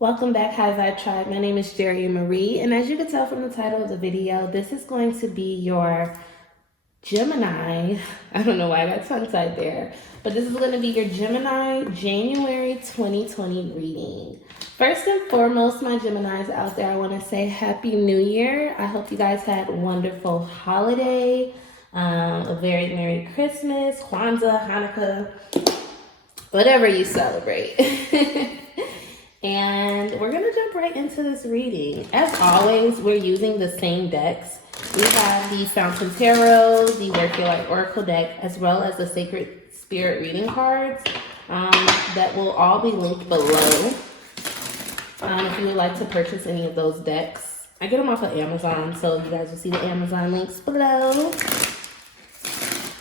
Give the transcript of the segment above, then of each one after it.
Welcome back, High Vibe Tribe. My name is Jerriah Marie, and as you can tell from the title of the video, this is going to be your Gemini. I don't know why I got tongue-tied there, but this is going to be your Gemini January 2020 reading. First and foremost, my Geminis out there, I want to say Happy New Year. I hope you guys had a wonderful holiday, a very Merry Christmas, Kwanzaa, Hanukkah, whatever you celebrate. And we're gonna jump right into this reading. As always, we're using the same decks. We have the Fountain Tarot, the Work Your Life Oracle deck, as well as the Sacred Spirit reading cards that will all be linked below. If you would like to purchase any of those decks, I get them off of Amazon, so you guys will see the Amazon links below.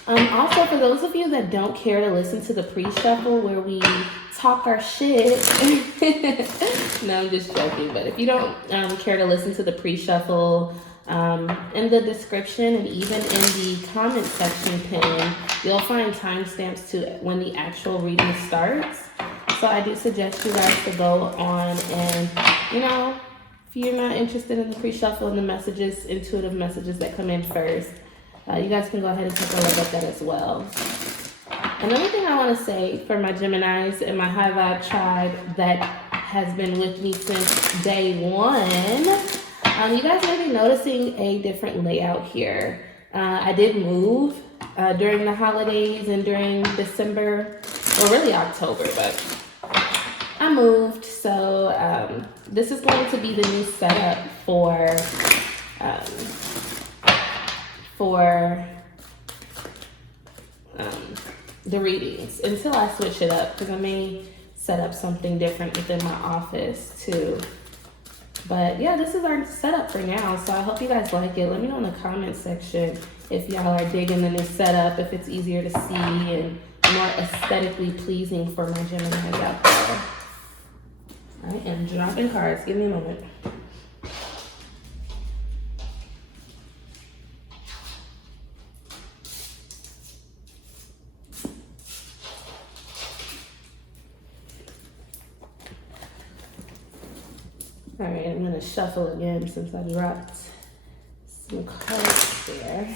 Also, for those of you that don't care to listen to the pre-shuffle where we talk our shit, no, I'm just joking, but if you don't care to listen to the pre-shuffle, in the description and even in the comment section pin, you'll find timestamps to when the actual reading starts. So I do suggest you guys to go on and, if you're not interested in the pre-shuffle and the messages, intuitive messages that come in first, you guys can go ahead and take a look at that as well. Another thing I want to say for my Geminis and my High Vibe Tribe that has been with me since day one, you guys may be noticing a different layout here. I did move during the holidays and during December, or really October, but I moved. So this is going to be the new setup for the readings until I switch it up, because I may set up something different within my office too. But yeah, this is our setup for now, so I hope you guys like it. Let me know in the comment section if y'all are digging the new setup, if it's easier to see and more aesthetically pleasing for my Geminis out there. I am dropping cards. Give me a moment. All right, I'm gonna shuffle again since I dropped some cards there.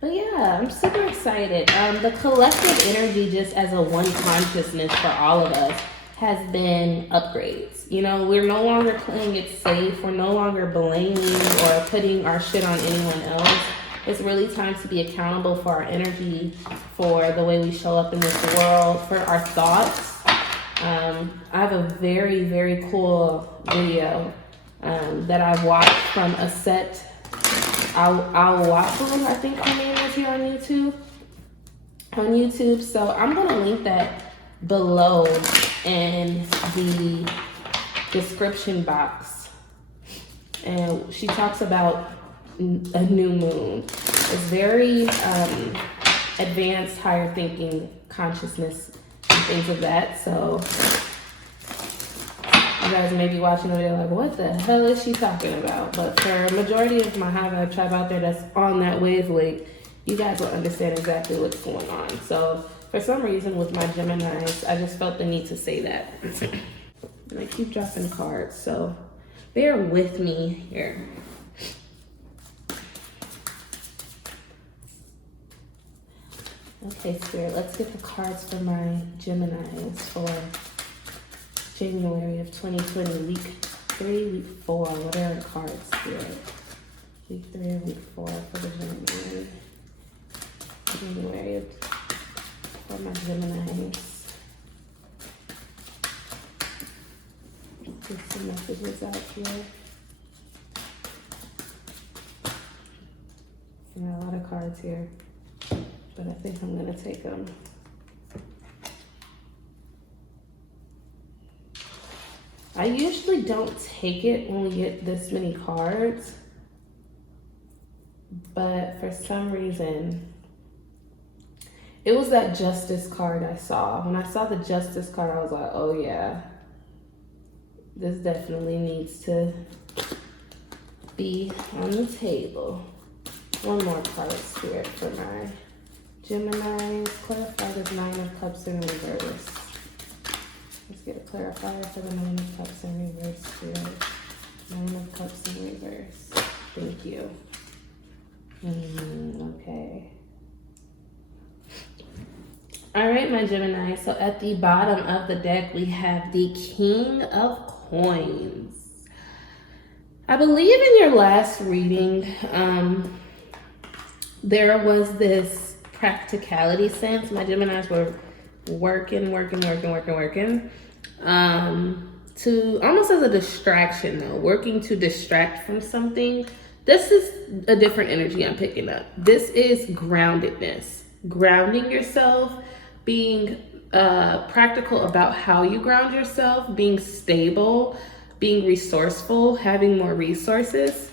But yeah, I'm super excited. The collective energy just as a one consciousness for all of us has been upgrades. We're no longer playing it safe. We're no longer blaming or putting our shit on anyone else. It's really time to be accountable for our energy, for the way we show up in this world, for our thoughts. I have a very, very cool video that I watched from a set. I'll Waffle, I think her name is here on YouTube. So I'm gonna link that below in the description box. And she talks about a new moon. It's very advanced, higher thinking consciousness and things of that. So you guys may be watching the video like, what the hell is she talking about? But for a majority of my High Vibe Tribe out there that's on that wavelength, you guys will understand exactly what's going on. So for some reason with my Geminis, I just felt the need to say that. And I keep dropping cards, so bear with me here. Okay, Spirit, let's get the cards for my Geminis for January of 2020, week 3, week 4, whatever the cards, Spirit. Week 3 or week 4 for the January for my Geminis. Get some messages out here. I got a lot of cards here, but I think I'm gonna take them. I usually don't take it when we get this many cards, but for some reason, it was that Justice card I saw. When I saw the Justice card, I was like, oh yeah, this definitely needs to be on the table. One more card, Spirit, for my Geminis. Clarify the Nine of Cups in reverse. Let's get a clarifier for the Nine of Cups in reverse here. Nine of Cups in reverse. Thank you. Okay. All right, my Gemini. So at the bottom of the deck, we have the King of Coins. I believe in your last reading, there was this practicality sense. My Geminis were working to almost as a distraction though, working to distract from something. This is a different energy I'm picking up. This is groundedness, grounding yourself, being practical about how you ground yourself, being stable, being resourceful, having more resources.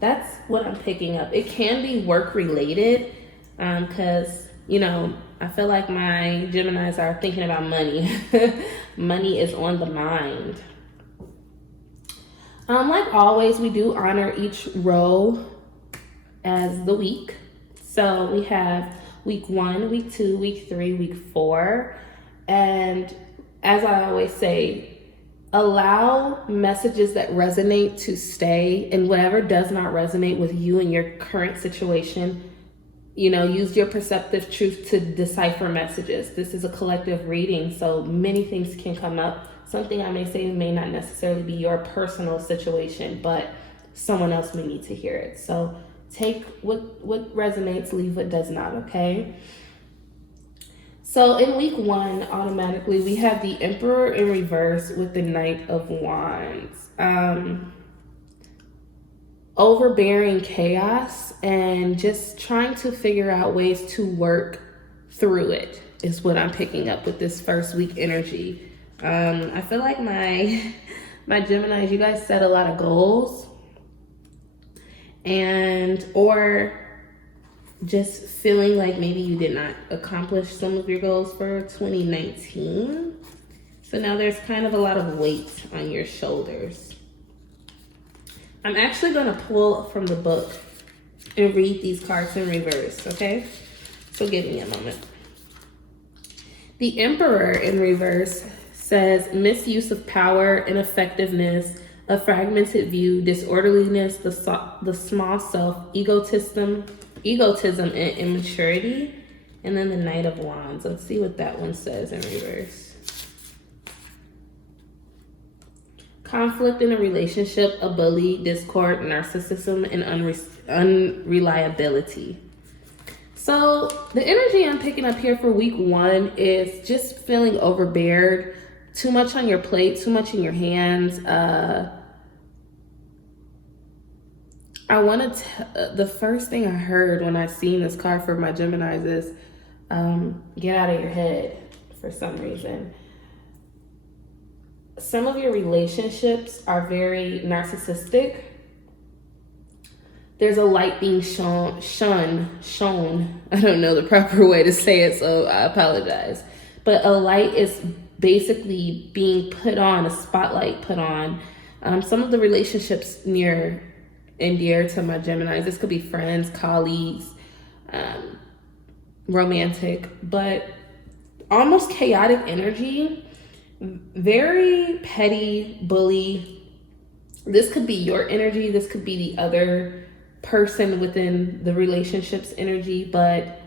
That's what I'm picking up. It can be work related because, you know, I feel like my Geminis are thinking about money. Money is on the mind. Like always, we do honor each row as the week. So we have week 1, week 2, week 3, week 4. And as I always say, allow messages that resonate to stay, and whatever does not resonate with you and your current situation, you know, use your perceptive truth to decipher messages. This is a collective reading, so many things can come up. Something I may say may not necessarily be your personal situation, but someone else may need to hear it. So take what resonates, leave what does not, okay? So in week 1, automatically, we have the Emperor in reverse with the Knight of Wands. Overbearing chaos and just trying to figure out ways to work through it is what I'm picking up with this first week energy. I feel like my Geminis, you guys set a lot of goals or just feeling like maybe you did not accomplish some of your goals for 2019. So now there's kind of a lot of weight on your shoulders. I'm actually going to pull from the book and read these cards in reverse, okay? So give me a moment. The Emperor in reverse says misuse of power, ineffectiveness, a fragmented view, disorderliness, the small self, egotism and immaturity. And then the Knight of Wands. Let's see what that one says in reverse. Conflict in a relationship, a bully, discord, narcissism, and unreliability. So the energy I'm picking up here for week 1 is just feeling overbeared, too much on your plate, too much in your hands. The first thing I heard when I seen this card for my Geminis is get out of your head for some reason. Some of your relationships are very narcissistic. There's a light being shown. I don't know the proper way to say it, so I apologize. But a light is basically being put on, a spotlight put on. Some of the relationships near and dear to my Geminis, this could be friends, colleagues, romantic, but almost chaotic energy, very petty, bully. This could be your energy, this could be the other person within the relationship's energy, but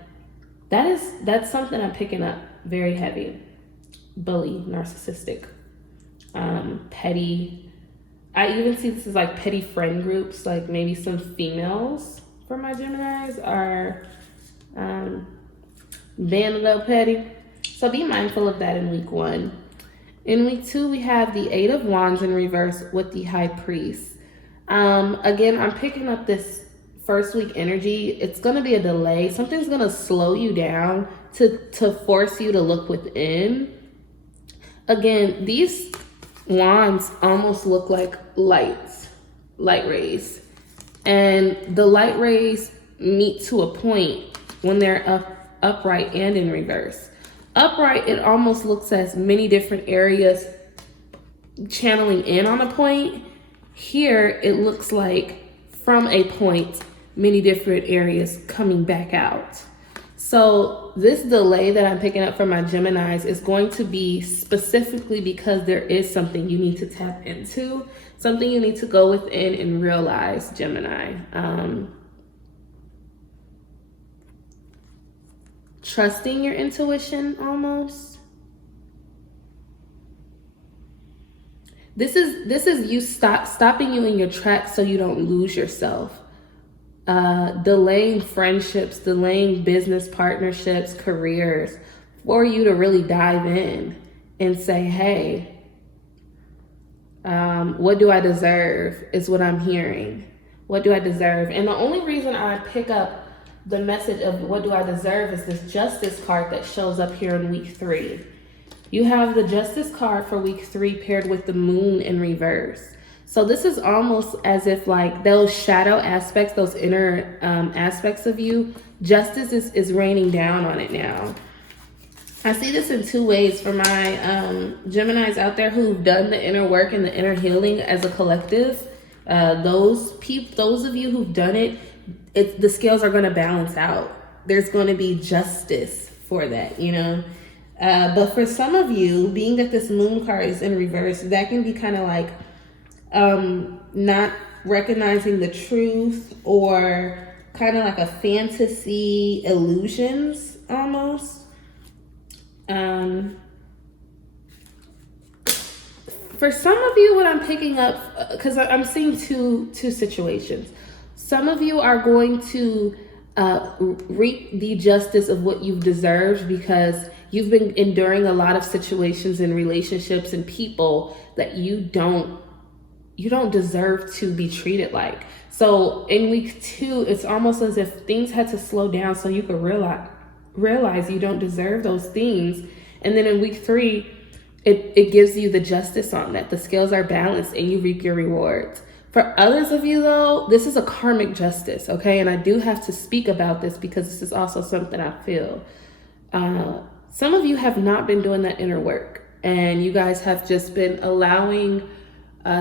that's something I'm picking up very heavy. Bully, narcissistic, petty. I even see this as like petty friend groups, like maybe some females for my Geminis are being a little petty. So be mindful of that in week 1. In week 2, we have the 8 of Wands in reverse with the High Priest. Again, I'm picking up this first week energy. It's going to be a delay. Something's going to slow you down to force you to look within. Again, these wands almost look like light rays, and the light rays meet to a point when they're upright and in reverse. Upright, it almost looks as many different areas channeling in on a point. Here it looks like from a point many different areas coming back out. So this delay that I'm picking up from my Geminis is going to be specifically because there is something you need to tap into, something you need to go within and realize, Gemini. Trusting your intuition almost. This is you stopping you in your tracks so you don't lose yourself. Delaying friendships, delaying business partnerships, careers, for you to really dive in and say, hey, what do I deserve is what I'm hearing. What do I deserve? And the only reason I pick up the message of what do I deserve is this Justice card that shows up here in week 3. You have the Justice card for week 3 paired with the Moon in reverse. So this is almost as if like those shadow aspects, those inner aspects of you, justice is raining down on it now. I see this in 2 ways for my Geminis out there who've done the inner work and the inner healing as a collective. Those of you who've done it, the scales are going to balance out. There's going to be justice for that, you know. But for some of you, being that this Moon card is in reverse, that can be kind of like not recognizing the truth, or kind of like a fantasy illusions almost. For some of you, what I'm picking up, because I'm seeing two situations. Some of you are going to reap the justice of what you've deserved because you've been enduring a lot of situations and relationships and people that you don't deserve to be treated like. So in week 2, it's almost as if things had to slow down so you could realize you don't deserve those things. And then in week 3, it gives you the justice on that. The scales are balanced and you reap your rewards. For others of you though, this is a karmic justice, okay? And I do have to speak about this because this is also something I feel. Some of you have not been doing that inner work, and you guys have just been allowing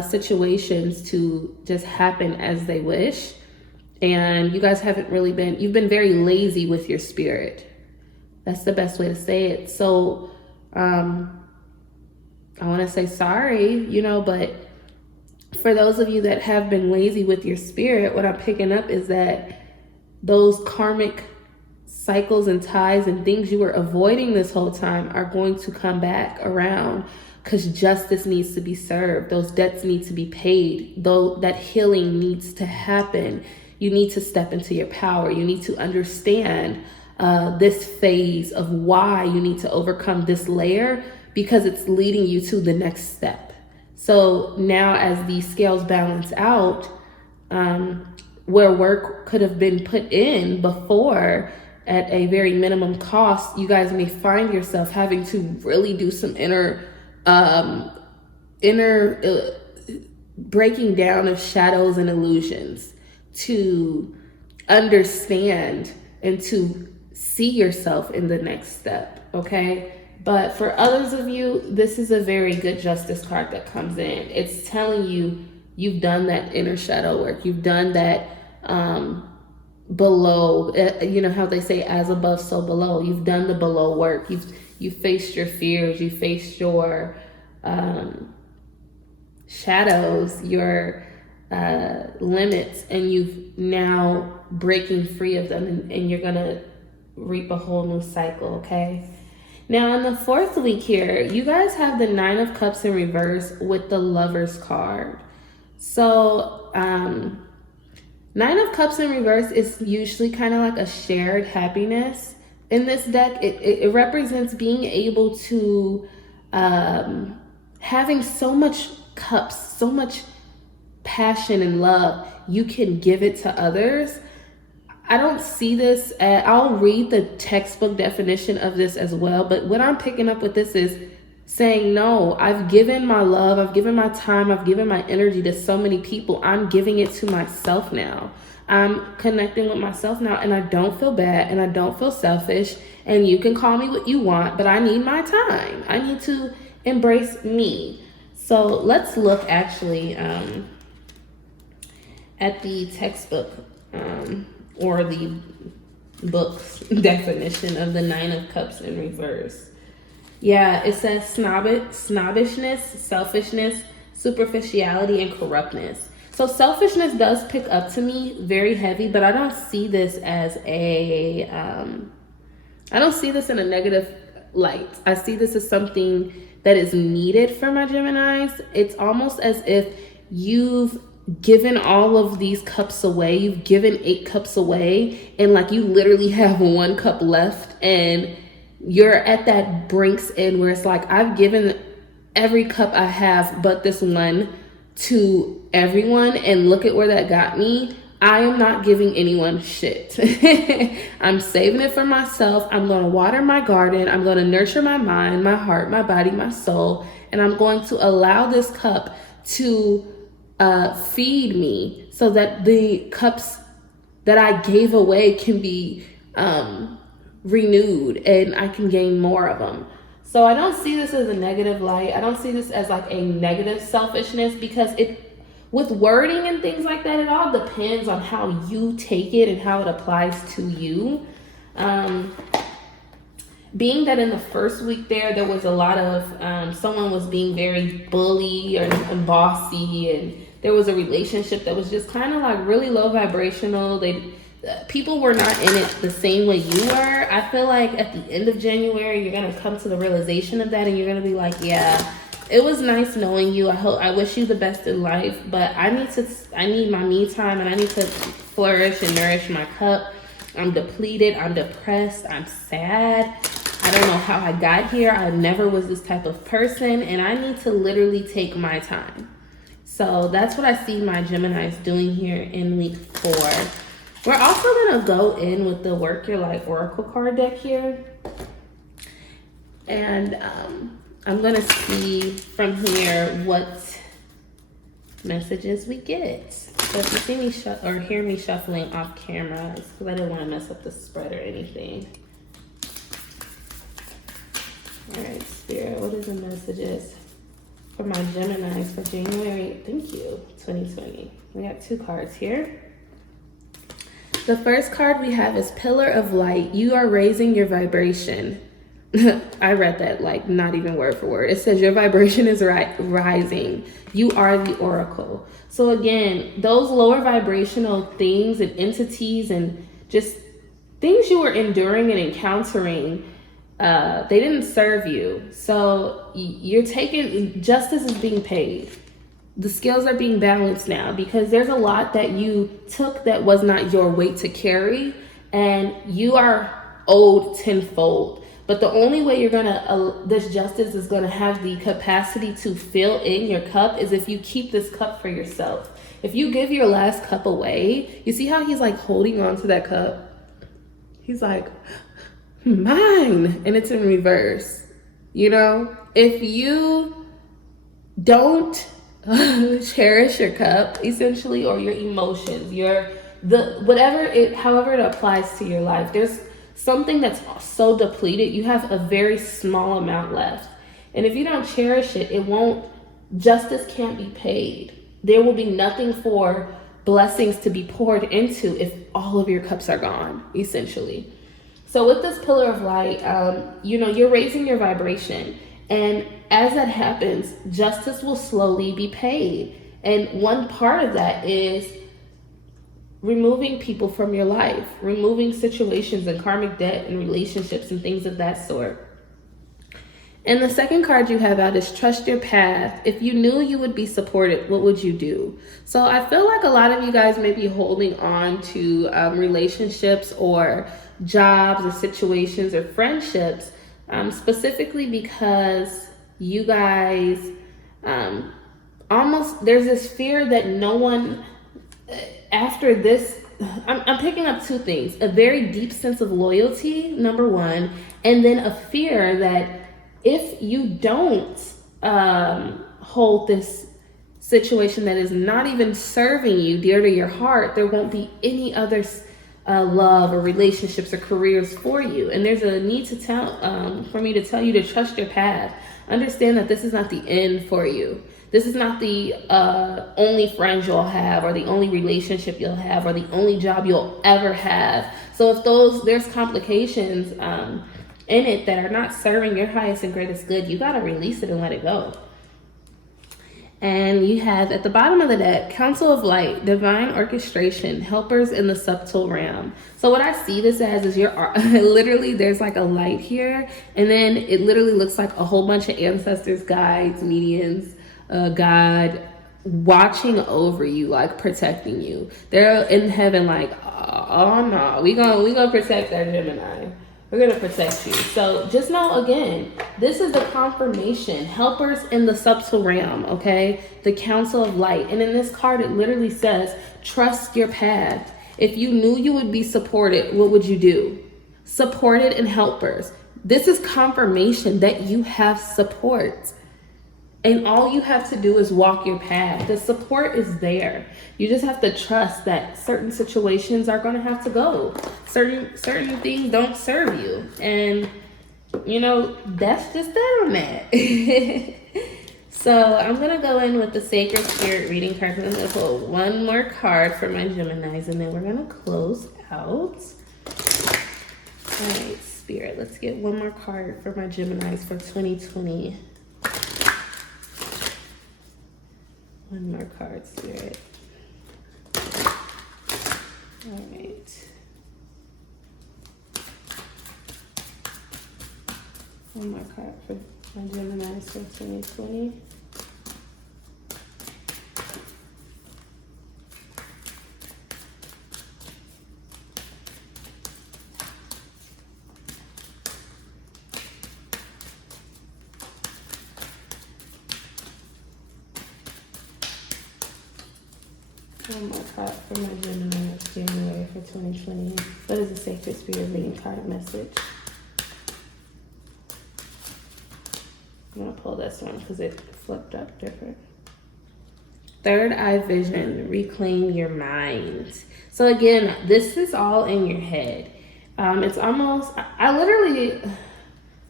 situations to just happen as they wish. And you guys haven't really you've been very lazy with your spirit. That's the best way to say it. So I want to say sorry, you know, but for those of you that have been lazy with your spirit, what I'm picking up is that those karmic cycles and ties and things you were avoiding this whole time are going to come back around, because justice needs to be served. Those debts need to be paid. Though that healing needs to happen. You need to step into your power. You need to understand this phase of why you need to overcome this layer, because it's leading you to the next step. So now as these scales balance out, where work could have been put in before at a very minimum cost, you guys may find yourself having to really do some inner breaking down of shadows and illusions to understand and to see yourself in the next step, okay? But for others of you, this is a very good justice card that comes in. It's telling you you've done that inner shadow work. You've done that below, you know how they say as above, so below. You've done the below work. You've faced your fears. You faced your shadows, your limits, and you've now breaking free of them, and you're going to reap a whole new cycle, okay? Now, in the 4th week here, you guys have the 9 of Cups in reverse with the Lovers card. So, 9 of Cups in reverse is usually kind of like a shared happiness. In this deck, it represents being able to, having so much cups, so much passion and love, you can give it to others. I don't see this, I'll read the textbook definition of this as well, but what I'm picking up with this is saying, no, I've given my love, I've given my time, I've given my energy to so many people. I'm giving it to myself now. I'm connecting with myself now, and I don't feel bad, and I don't feel selfish, and you can call me what you want, but I need my time. I need to embrace me. So let's look actually at the textbook, or the book's definition of the Nine of Cups in reverse. Yeah, it says snobbishness, selfishness, superficiality, and corruptness. So selfishness does pick up to me very heavy, but I don't see this as I don't see this in a negative light. I see this as something that is needed for my Geminis. It's almost as if you've given all of these cups away. You've given 8 cups away, and like you literally have 1 cup left, and you're at that brink's end where it's like, I've given every cup I have but this one to everyone, and look at where that got me. I am not giving anyone shit. I'm saving it for myself. I'm going to water my garden. I'm going to nurture my mind, my heart, my body, my soul, and I'm going to allow this cup to feed me so that the cups that I gave away can be renewed and I can gain more of them. So I don't see this as a negative light. I don't see this as like a negative selfishness, because with wording and things like that, it all depends on how you take it and how it applies to you. Being that in the first week there was a lot of someone was being very bully and bossy, and there was a relationship that was just kind of like really low vibrational. People were not in it the same way you were. I feel like at the end of January, you're going to come to the realization of that, and you're going to be like, yeah, it was nice knowing you. I wish you the best in life, but I need my me time, and I need to flourish and nourish my cup. I'm depleted. I'm depressed. I'm sad. I don't know how I got here. I never was this type of person, and I need to literally take my time. So that's what I see my Geminis doing here in week 4. We're also going to go in with the Work Your Life Oracle card deck here. And I'm going to see from here what messages we get. So if you see me or hear me shuffling off camera, it's because I didn't want to mess up the spread or anything. All right, Spirit, what is the messages for my Geminis for January, 2020? We got 2 cards here. The first card we have is Pillar of Light. You are raising your vibration. I read that like not even word for word. It says your vibration is rising. You are the oracle. So again, those lower vibrational things and entities and just things you were enduring and encountering, they didn't serve you. So you're taking, justice is being paid. The scales are being balanced now, because there's a lot that you took that was not your weight to carry, and you are owed tenfold. But the only way you're gonna, this justice is gonna have the capacity to fill in your cup is if you keep this cup for yourself. If you give your last cup away, you see how he's like holding on to that cup? He's like, mine, and it's in reverse. You know, if you don't cherish your cup, essentially, or your emotions, however it applies to your life, there's something that's so depleted, you have a very small amount left. And if you don't cherish it, justice can't be paid. There will be nothing for blessings to be poured into if all of your cups are gone, essentially. So with this Pillar of Light, you're raising your vibration. And as that happens, justice will slowly be paid. And one part of that is removing people from your life, removing situations and karmic debt and relationships and things of that sort. And the second card you have out is Trust Your Path. If you knew you would be supported, what would you do? So I feel like a lot of you guys may be holding on to relationships or jobs or situations or friendships, specifically because you guys there's this fear that no one after this, I'm picking up 2 things: a very deep sense of loyalty, number 1, and then a fear that if you don't hold this situation that is not even serving you dear to your heart, there won't be any other love or relationships or careers for you. And there's a need to for me to tell you to trust your path. Understand that this is not the end for you. This is not the only friends you'll have, or the only relationship you'll have, or the only job you'll ever have. So if there's complications in it that are not serving your highest and greatest good, you gotta release it and let it go. And you have at the bottom of the deck, Council of Light, Divine Orchestration, Helpers in the Subtle Realm. So what I see this as is literally there's like a light here, and then it literally looks like a whole bunch of ancestors, guides, mediums, God watching over you, like protecting you. They're in heaven like, oh no, we gonna protect our Gemini. We're going to protect you. So just know, again, this is the confirmation. Helpers in the subtle realm, okay? The Council of Light. And in this card, it literally says, trust your path. If you knew you would be supported, what would you do? Supported and helpers. This is confirmation that you have support. And all you have to do is walk your path. The support is there. You just have to trust that certain situations are going to have to go. Certain things don't serve you. And, that's just that on that. So I'm going to go in with the Sacred Spirit reading card. I'm going to pull one more card for my Geminis, and then we're going to close out. All right, Spirit, let's get one more card for my Geminis for 2020. One more card, Spirit. All right. One more card for my Geminis for 2020. One more card for my Gemini of January for 2020. What is the Sacred Spirit reading card message? I'm going to pull this one because it flipped up different. Third eye vision, reclaim your mind. So again, this is all in your head. It's almost, I literally,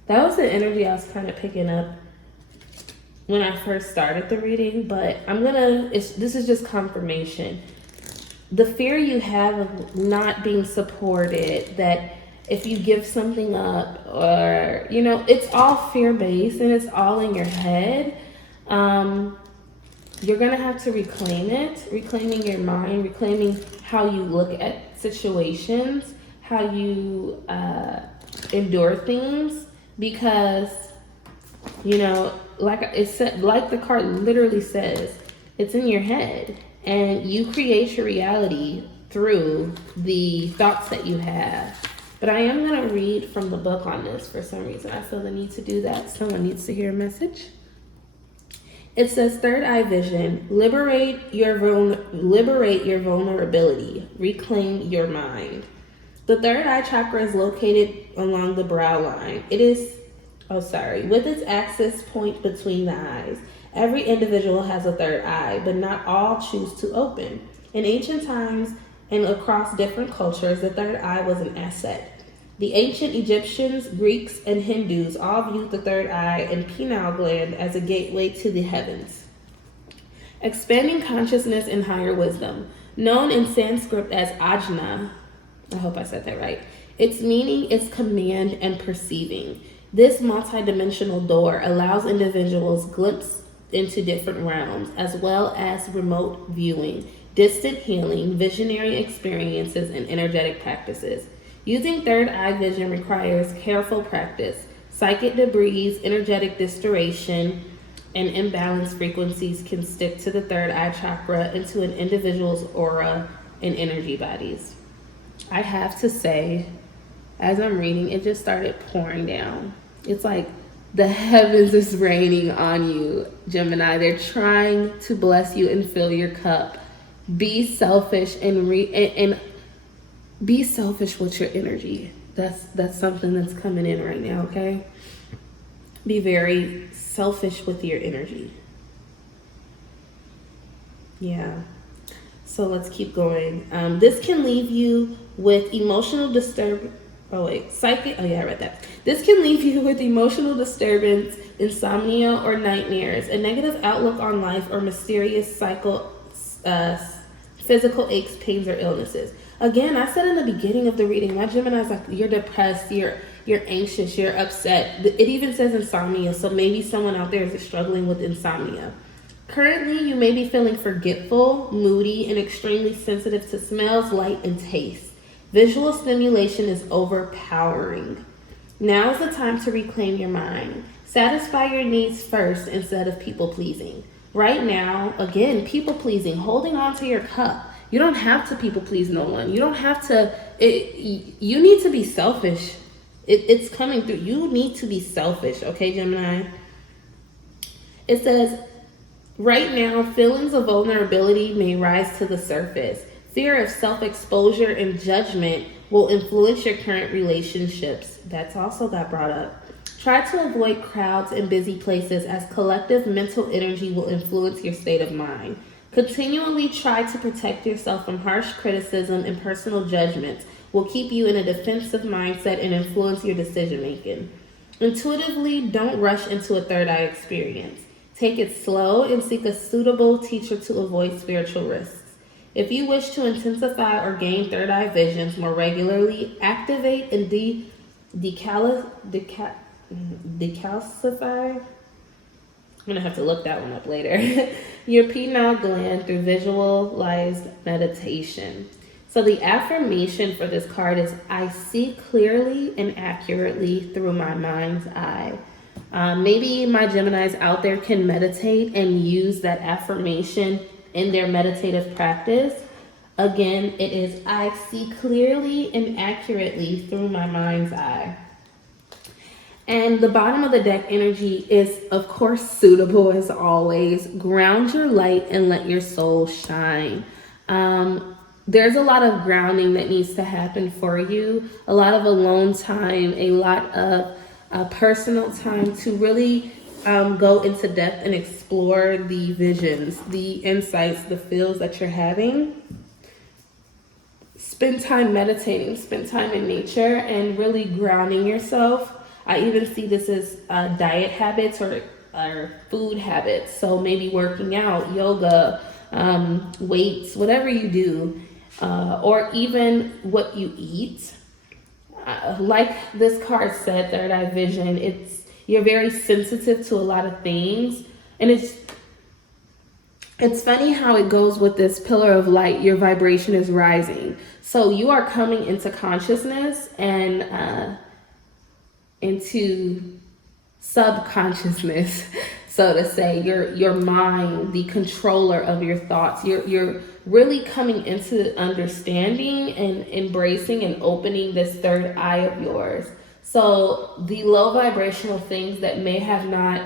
that was the energy I was kind of picking up when I first started the reading, but this is just confirmation. The fear you have of not being supported, that if you give something up, or, it's all fear-based and it's all in your head. You're gonna have to reclaim it, reclaiming your mind, reclaiming how you look at situations, how you endure things, because, like it said, like the card literally says, it's in your head, and you create your reality through the thoughts that you have. But I am going to read from the book on this for some reason. I feel the need to do that. Someone needs to hear a message. It says, third eye vision, liberate your vulnerability, reclaim your mind. The third eye chakra is located along the brow line. With its axis point between the eyes. Every individual has a third eye, but not all choose to open. In ancient times and across different cultures, the third eye was an asset. The ancient Egyptians, Greeks, and Hindus all viewed the third eye and pineal gland as a gateway to the heavens. Expanding consciousness and higher wisdom. Known in Sanskrit as ajna, I hope I said that right. Its meaning is command and perceiving. This multidimensional door allows individuals glimpse into different realms, as well as remote viewing, distant healing, visionary experiences, and energetic practices. Using third eye vision requires careful practice. Psychic debris, energetic distortion, and imbalanced frequencies can stick to the third eye chakra into an individual's aura and energy bodies. I have to say, as I'm reading, it just started pouring down. It's like the heavens is raining on you, Gemini. They're trying to bless you and fill your cup. Be selfish and be selfish with your energy. That's something that's coming in right now, okay? Be very selfish with your energy. Yeah. So let's keep going. This can leave you with emotional disturbance. Oh wait, psychic. Oh yeah, I read that. This can leave you with emotional disturbance, insomnia, or nightmares, a negative outlook on life, or mysterious physical aches, pains, or illnesses. Again, I said in the beginning of the reading, my Gemini's like, you're depressed, you're anxious, you're upset. It even says insomnia, so maybe someone out there is struggling with insomnia. Currently, you may be feeling forgetful, moody, and extremely sensitive to smells, light, and taste. Visual stimulation is overpowering. Now is the time to reclaim your mind. Satisfy your needs first instead of people pleasing. Right now, again, people pleasing, holding on to your cup. You don't have to people please no one. You don't have to, you need to be selfish. It's coming through. You need to be selfish, okay, Gemini? It says, right now, feelings of vulnerability may rise to the surface. Fear of self-exposure and judgment will influence your current relationships. That's also got brought up. Try to avoid crowds and busy places as collective mental energy will influence your state of mind. Continually try to protect yourself from harsh criticism and personal judgments will keep you in a defensive mindset and influence your decision making. Intuitively, don't rush into a third eye experience. Take it slow and seek a suitable teacher to avoid spiritual risks. If you wish to intensify or gain third eye visions more regularly, activate and decalcify. I'm gonna have to look that one up later. Your pineal gland through visualized meditation. So the affirmation for this card is, I see clearly and accurately through my mind's eye. Maybe my Geminis out there can meditate and use that affirmation in their meditative practice. Again, it is, I see clearly and accurately through my mind's eye. And the bottom of the deck energy is, of course, suitable as always. Ground your light and let your soul shine. There's a lot of grounding that needs to happen for you. A lot of alone time, a lot of personal time to really go into depth and explore the visions, the insights, the feels that you're having. Spend time meditating, spend time in nature and really grounding yourself. I even see this as diet habits or food habits. So maybe working out, yoga, weights, whatever you do, or even what you eat. Like this card said, third eye vision, you're very sensitive to a lot of things. And it's funny how it goes with this pillar of light. Your vibration is rising. So you are coming into consciousness and into subconsciousness, so to say. Your mind, the controller of your thoughts. You're really coming into understanding and embracing and opening this third eye of yours. So the low vibrational things that may have not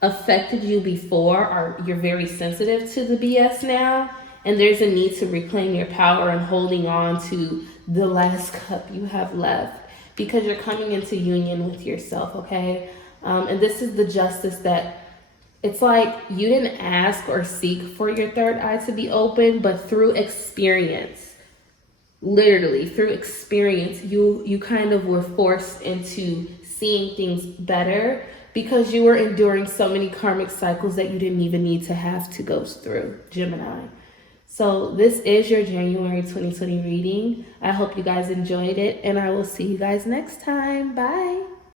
affected you before you're very sensitive to the BS now, and there's a need to reclaim your power and holding on to the last cup you have left, because you're coming into union with yourself, okay? And this is the justice that it's like you didn't ask or seek for your third eye to be open, but through experience, literally through experience, you kind of were forced into seeing things better because you were enduring so many karmic cycles that you didn't even need to have to go through, Gemini. So this is your January 2020 reading. I hope you guys enjoyed it, and I will see you guys next time. Bye.